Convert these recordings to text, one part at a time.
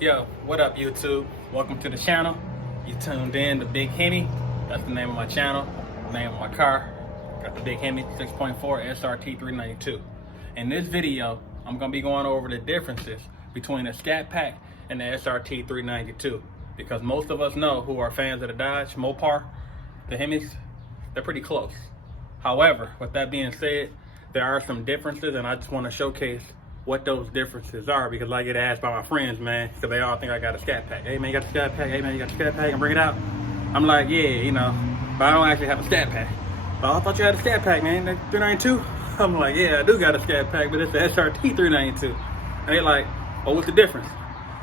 Yo, what up YouTube? Welcome to the channel. You tuned in to Big Henny. That's the name of my channel, the name of my car. Got the Big Henny 6.4 SRT 392. In this video, I'm gonna be going over the differences between the Scat Pack and the SRT 392. Because most of us know who are fans of the Dodge, Mopar, the Hemis, they're pretty close. However, with that being said, there are some differences and I just wanna showcase what those differences are, because I get asked by my friends, man, because they all think I got a Scat Pack. Hey man, you got the Scat Pack? Hey man, you got the Scat Pack? And bring it out. I'm like, yeah, you know, but I don't actually have a Scat Pack. But I thought you had a Scat Pack, man. That 392? I'm like, yeah, I do got a Scat Pack, but it's the SRT 392. And they like, oh, what's the difference?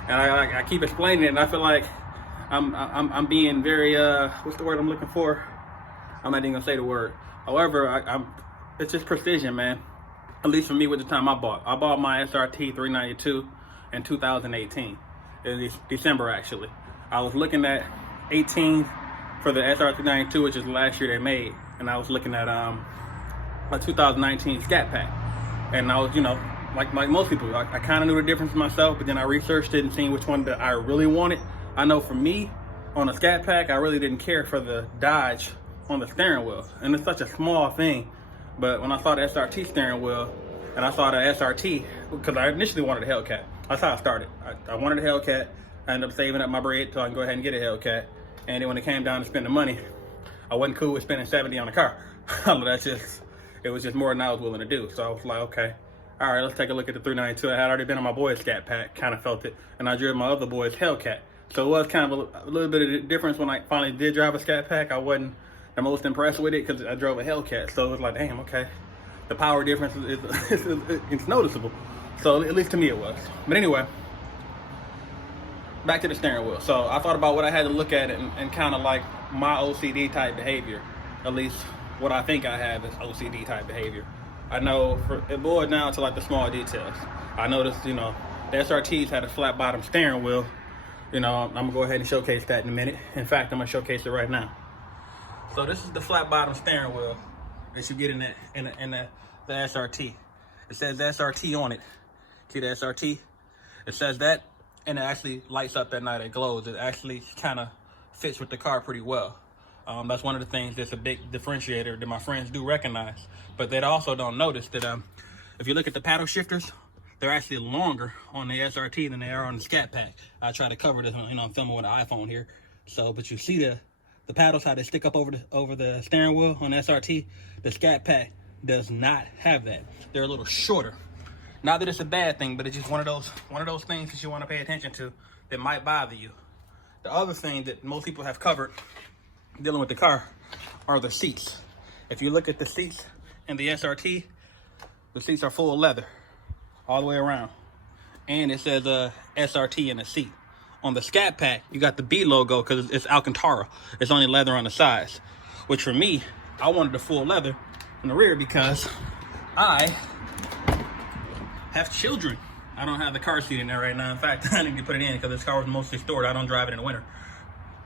And I keep explaining it, and I feel like I'm being very what's the word I'm looking for? I'm not even gonna say the word. However, it's just precision, man. At least for me, with the time I bought my SRT 392 in 2018, in December actually. I was looking at 18 for the SRT 392, which is the last year they made, and I was looking at a 2019 Scat Pack, and I was, you know, like most people, I kind of knew the difference myself, but then I researched it and seen which one that I really wanted. I know for me, on the Scat Pack, I really didn't care for the Dodge on the steering wheel, and it's such a small thing. But when I saw the SRT steering wheel and I saw the SRT, because I initially wanted a Hellcat. That's how I started. I wanted a Hellcat. I ended up saving up my bread so I can go ahead and get a Hellcat. And then when it came down to spend the money, I wasn't cool with spending 70 on a car. It was just more than I was willing to do. So I was like, okay, all right, let's take a look at the 392. I had already been on my boy's Scat Pack, kind of felt it. And I drove my other boy's Hellcat. So it was kind of a little bit of a difference when I finally did drive a Scat Pack. I wasn't the most impressed with it because I drove a Hellcat, so it was like, damn, okay, the power difference it's noticeable. So at least to me it was. But anyway, back to the steering wheel. So I thought about what I had to look at and kind of like my OCD type behavior, at least what I think I have is OCD type behavior. I know it boiled down to like the small details. I noticed, you know, the SRTs had a flat bottom steering wheel. You know, I'm gonna go ahead and showcase that in a minute. In fact, I'm gonna showcase it right now. So this is the flat bottom steering wheel that you get in the SRT. It says SRT on it. See the SRT? It says that, and it actually lights up at night. It glows. It actually kind of fits with the car pretty well. That's one of the things that's a big differentiator that my friends do recognize. But they also don't notice that if you look at the paddle shifters, they're actually longer on the SRT than they are on the Scat Pack. I try to cover this, you know, I'm filming with an iPhone here. So, but you see the paddles, how they stick up over the steering wheel on the SRT. The Scat Pack does not have that. They're a little shorter. Not that it's a bad thing, but it's just one of those things that you want to pay attention to that might bother you. The other thing that most people have covered dealing with the car are the seats. If you look at the seats in the SRT, the seats are full leather all the way around, and it says SRT in the seat. On the Scat Pack, you got the B logo because it's Alcantara. It's only leather on the sides. Which for me, I wanted the full leather in the rear because I have children. I don't have the car seat in there right now. In fact, I need to put it in because this car was mostly stored. I don't drive it in the winter.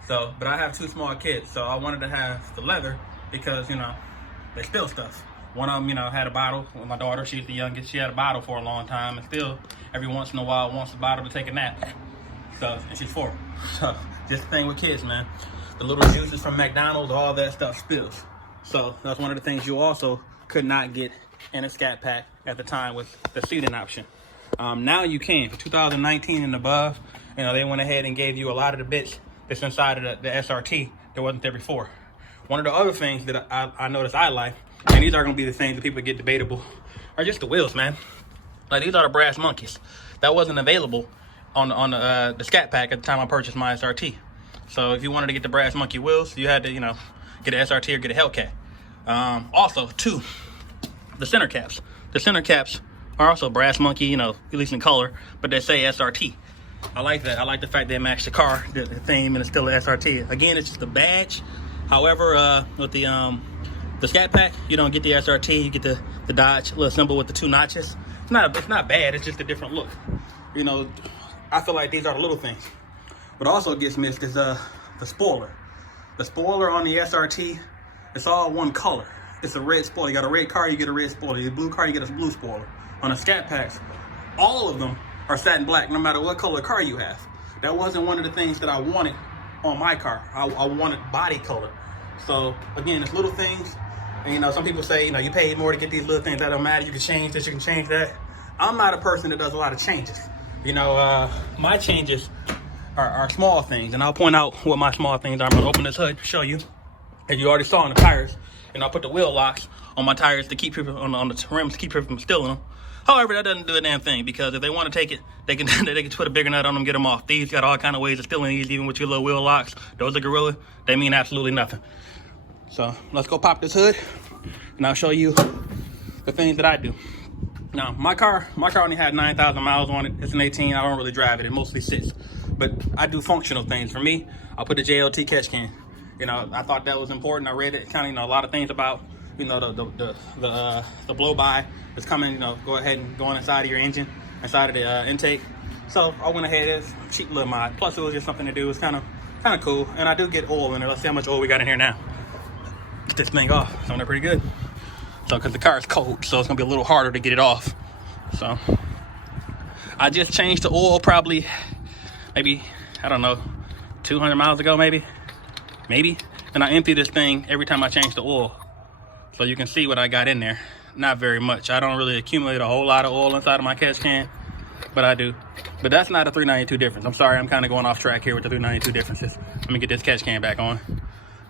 So, but I have two small kids, so I wanted to have the leather because, you know, they spill stuff. One of them, you know, had a bottle. With my daughter, she's the youngest. She had a bottle for a long time, and still, every once in a while, wants the bottle to take a nap. So, and she's 4. So, just the thing with kids, man. The little juices from McDonald's, all that stuff spills. So, that's one of the things you also could not get in a Scat Pack at the time with the seating option. Now you can. For 2019 and above, you know, they went ahead and gave you a lot of the bits that's inside of the SRT that wasn't there before. One of the other things that I noticed I like, and these are going to be the things that people get debatable, are just the wheels, man. Like, these are the brass monkeys. That wasn't available on the Scat Pack at the time I purchased my SRT. So if you wanted to get the brass monkey wheels, you had to, you know, get an SRT or get a Hellcat. Also, too, the center caps. The center caps are also brass monkey, you know, at least in color, but they say SRT. I like that. I like the fact they match the car, the theme, and it's still an SRT. Again, it's just a badge. However, with the Scat Pack, you don't get the SRT. You get the Dodge little symbol with the 2 notches. It's not bad. It's just a different look. You know, I feel like these are the little things. What also gets missed is the spoiler. The spoiler on the SRT, it's all one color. It's a red spoiler. You got a red car, you get a red spoiler. You get a blue car, you get a blue spoiler. On the Scat Packs, all of them are satin black, no matter what color car you have. that wasn't one of the things that I wanted on my car. I wanted body color. So again, it's little things. And, you know, some people say, you know, you paid more to get these little things. That don't matter. You can change this, you can change that. I'm not a person that does a lot of changes. You know, my changes are small things. And I'll point out what my small things are. I'm going to open this hood, show you. As you already saw on the tires. And I'll put the wheel locks on my tires to keep people, on the rims to keep people from stealing them. However, that doesn't do a damn thing, because if they want to take it, they can put a bigger nut on them, get them off. These got all kind of ways of stealing these, even with your little wheel locks. Those are Gorilla. They mean absolutely nothing. So let's go pop this hood, and I'll show you the things that I do. Now, my car only had 9,000 miles on it. It's an 18. I don't really drive it. It mostly sits. But I do functional things. For me, I'll put the JLT catch can. You know, I thought that was important. I read it, kind of, you know, a lot of things about, you know, the blow by is coming. You know, go ahead and go on inside of your engine, inside of the intake. So I went ahead. It's a cheap little mod. Plus, it was just something to do. It's kind of cool. And I do get oil in there. Let's see how much oil we got in here now. Get this thing off. It's on there pretty good. So, because the car is cold, so it's gonna be a little harder to get it off. So I just changed the oil probably maybe, I don't know, 200 miles ago, maybe. And I empty this thing every time I change the oil, so you can see what I got in there. Not very much. I don't really accumulate a whole lot of oil inside of my catch can, but I do. But that's not a 392 difference. I'm sorry, I'm kind of going off track here with the 392 differences. Let me get this catch can back on.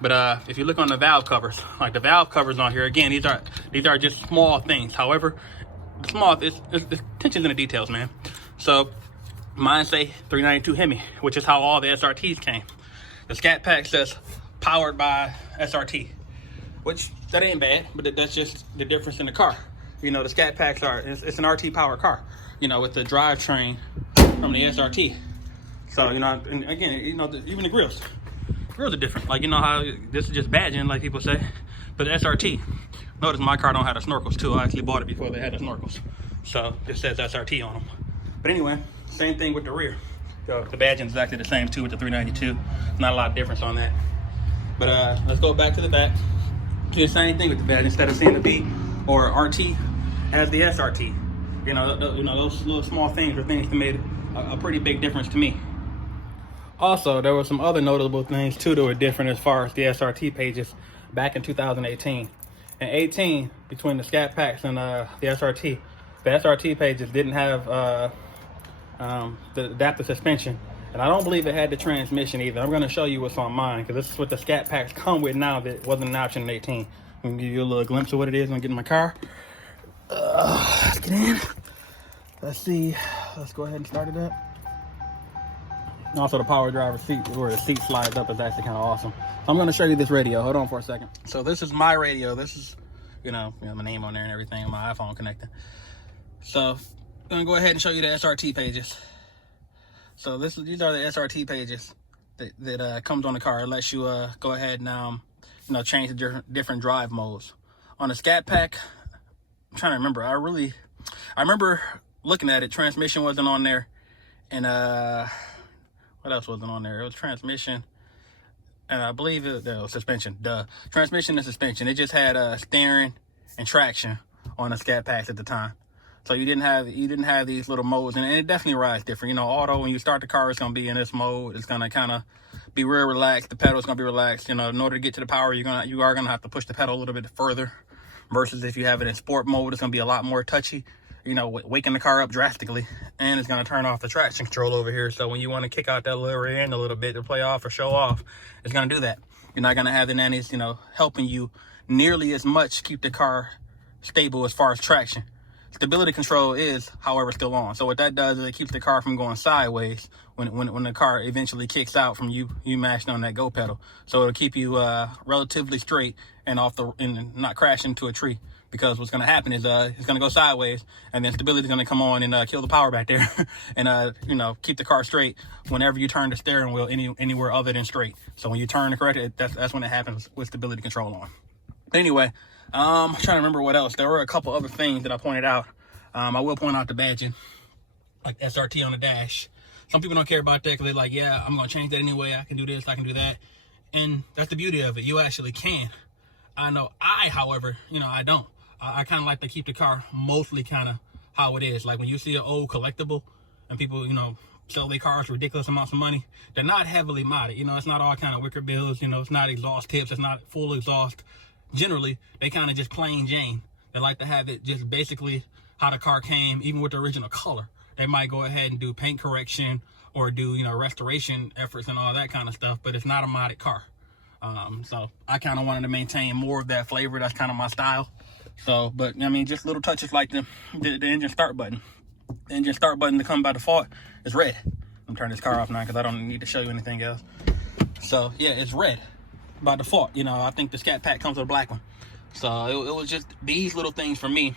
But if you look on the valve covers, like the valve covers on here, again, these are just small things. However, it's attention to the details, man. So mine say 392 Hemi, which is how all the SRTs came. The Scat Pack says powered by SRT, which that ain't bad, but that's just the difference in the car. You know, the Scat Packs it's an RT powered car, you know, with the drivetrain from the SRT. So, you know, and again, you know, even the grills are different. Like, you know how this is just badging, like people say, but the SRT. Notice my car don't have the snorkels too. I actually bought it before they had the snorkels. So it says SRT on them. But anyway, same thing with the rear. So the badging is exactly the same too with the 392. Not a lot of difference on that. But let's go back to the back. Do the same thing with the badge. Instead of seeing the B or RT as the SRT. You know, those little small things are things that made a pretty big difference to me. Also, there were some other notable things too that were different as far as the SRT pages back in 2018. In 18, between the Scat Packs and the SRT pages didn't have the adaptive suspension, and I don't believe it had the transmission either. I'm going to show you what's on mine, because this is what the Scat Packs come with now that wasn't an option in 18. I'm going to give you a little glimpse of what it is when I get in my car. Let's get in. Let's see. Let's go ahead and start it up. Also, the power driver seat, where the seat slides up, is actually kind of awesome. So I'm going to show you this radio. Hold on for a second. So this is my radio. This is, you know, my name on there and everything, my iPhone connected. So I'm going to go ahead and show you the SRT pages. So these are the SRT pages that comes on the car. It lets you go ahead and you know, change the different drive modes. On the Scat Pack, I'm trying to remember. I remember looking at it. Transmission wasn't on there, and what else wasn't on there? It was transmission, and I believe it was suspension. Transmission and suspension. It just had steering and traction on the Scat Packs at the time. So you didn't have these little modes, and it definitely rides different. You know, auto, when you start the car, it's gonna be in this mode. It's gonna kind of be real relaxed. The pedal's gonna be relaxed. You know, in order to get to the power, you are gonna have to push the pedal a little bit further. Versus if you have it in sport mode, it's gonna be a lot more touchy. You know, waking the car up drastically, and it's gonna turn off the traction control over here. So when you want to kick out that little rear end a little bit to play off or show off, it's gonna do that. You're not gonna have the nannies, you know, helping you nearly as much keep the car stable as far as traction. Stability control is, however, still on. So what that does is it keeps the car from going sideways when the car eventually kicks out from you mashing on that go pedal. So it'll keep you relatively straight and and not crash into a tree. Because what's going to happen is it's going to go sideways, and then stability is going to come on and kill the power back there, and you know, keep the car straight whenever you turn the steering wheel anywhere other than straight. So when you turn the correct, that's when it happens with stability control on. But anyway, I'm trying to remember what else. There were a couple other things that I pointed out. I will point out the badging, like SRT on the dash. Some people don't care about that because they're like, yeah, I'm going to change that anyway. I can do this, I can do that. And that's the beauty of it. You actually can. I know however, you know, I don't. I kind of like to keep the car mostly kind of how it is. Like when you see an old collectible and people, you know, sell their cars for ridiculous amounts of money. They're not heavily modded. You know, it's not all kind of wicker bills. You know, it's not exhaust tips. It's not full exhaust. Generally, they kind of just plain Jane. They like to have it just basically how the car came, even with the original color. They might go ahead and do paint correction or do, you know, restoration efforts and all that kind of stuff, but it's not a modded car. So I kind of wanted to maintain more of that flavor. That's kind of my style. So, but I mean, just little touches like the engine start button. The engine start button to come by default is red. I'm turning this car off now because I don't need to show you anything else. So yeah, it's red by default. You know, I think the Scat Pack comes with a black one. So it was just these little things for me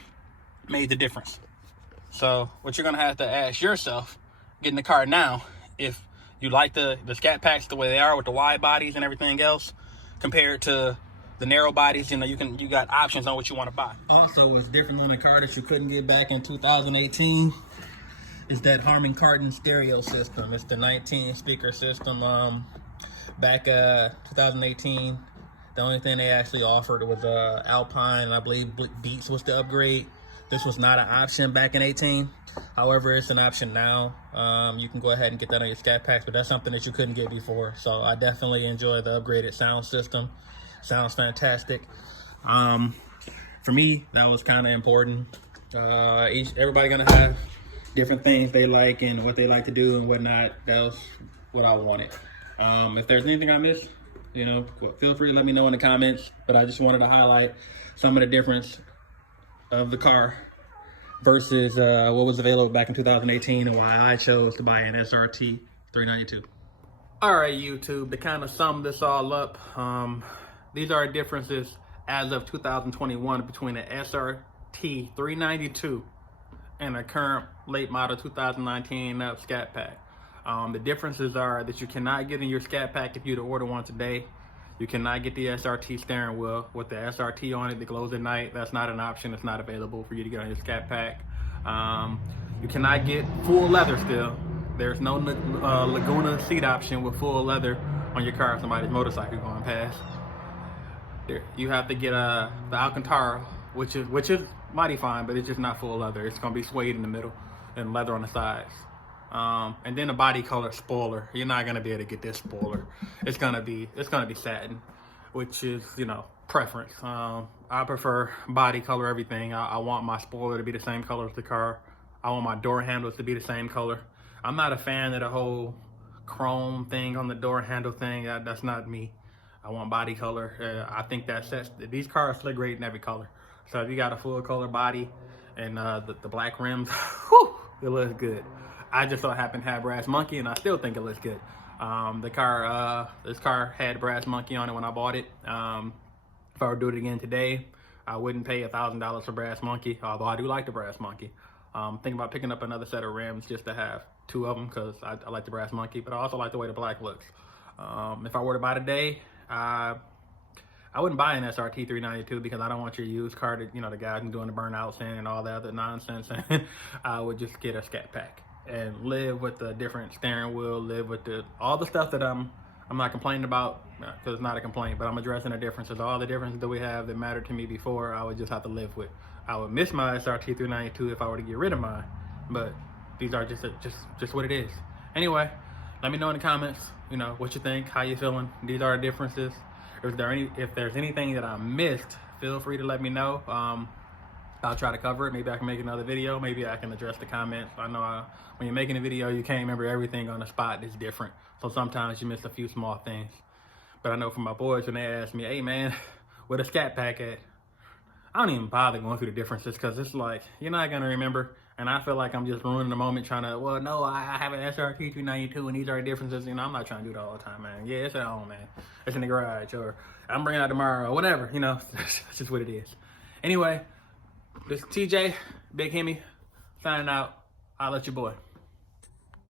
made the difference. So what you're gonna have to ask yourself, getting the car now, if you like the Scat Packs the way they are with the wide bodies and everything else, compared to the narrow bodies, you know, you got options on what you want to buy. Also, what's different on the car that you couldn't get back in 2018 is that Harman Kardon stereo system. It's the 19 speaker system. Back 2018, the only thing they actually offered was Alpine, and I believe Beats was the upgrade. This was not an option back in 18. However, it's an option now. You can go ahead and get that on your Scat Packs, but that's something that you couldn't get before. So I definitely enjoy the upgraded sound system. Sounds fantastic. For me, that was kind of important. Everybody gonna have different things they like and what they like to do and whatnot. That was what I wanted. If there's anything I missed, you know, feel free to let me know in the comments. But I just wanted to highlight some of the difference of the car versus what was available back in 2018 and why I chose to buy an SRT 392. All right, YouTube, to kind of sum this all up, these are differences as of 2021 between the SRT 392 and a current late model 2019 Scat Pack. The differences are that you cannot get in your Scat Pack if you order one today. You cannot get the SRT steering wheel with the SRT on it that glows at night. That's not an option. It's not available for you to get on your Scat Pack. You cannot get full leather still. There's no Laguna seat option with full leather on your car if somebody's motorcycle going past. You have to get the Alcantara, which is mighty fine, but it's just not full leather. It's gonna be suede in the middle and leather on the sides. And then a body color spoiler. You're not gonna be able to get this spoiler. It's gonna be satin, which is, you know, preference. I prefer body color everything. I want my spoiler to be the same color as the car. I want my door handles to be the same color. I'm not a fan of the whole chrome thing on the door handle thing. That's not me. I want body color. I think that sets, these cars look great in every color. So if you got a full color body and the black rims, whew, it looks good. I just so happen to have Brass Monkey, and I still think it looks good. This car had Brass Monkey on it when I bought it. If I were to do it again today, I wouldn't pay $1,000 for Brass Monkey, although I do like the Brass Monkey. Thinking about picking up another set of rims just to have two of them because I like the Brass Monkey, but I also like the way the black looks. If I were to buy today, I wouldn't buy an SRT 392 because I don't want your used car to, you know, the guys doing the burnouts in and all that other nonsense. I would just get a Scat Pack and live with the different steering wheel, live with all the stuff that I'm not complaining about, because it's not a complaint, but I'm addressing the differences. All the differences that we have that mattered to me before, I would just have to live with. I would miss my SRT 392 if I were to get rid of mine, but these are just what it is. Anyway, let me know in the comments, you know, what you think, how you feeling. These are the differences. If there's anything that I missed, feel free to let me know. I'll try to cover it. Maybe I can make another video. Maybe I can address the comments. I know when you're making a video, you can't remember everything on the spot. It's different. So sometimes you miss a few small things. But I know from my boys, when they ask me, hey man, where the Scat Pack at? I don't even bother going through the differences because it's like, you're not going to remember. And I feel like I'm just ruining the moment trying to, well, no, I have an SRT 392 and these are the differences. You know, I'm not trying to do that all the time, man. Yeah, it's at home, man. It's in the garage, or I'm bringing it out tomorrow, or whatever. You know, that's just what it is. Anyway, this is TJ, Big Hemi, signing out. I'll let your boy.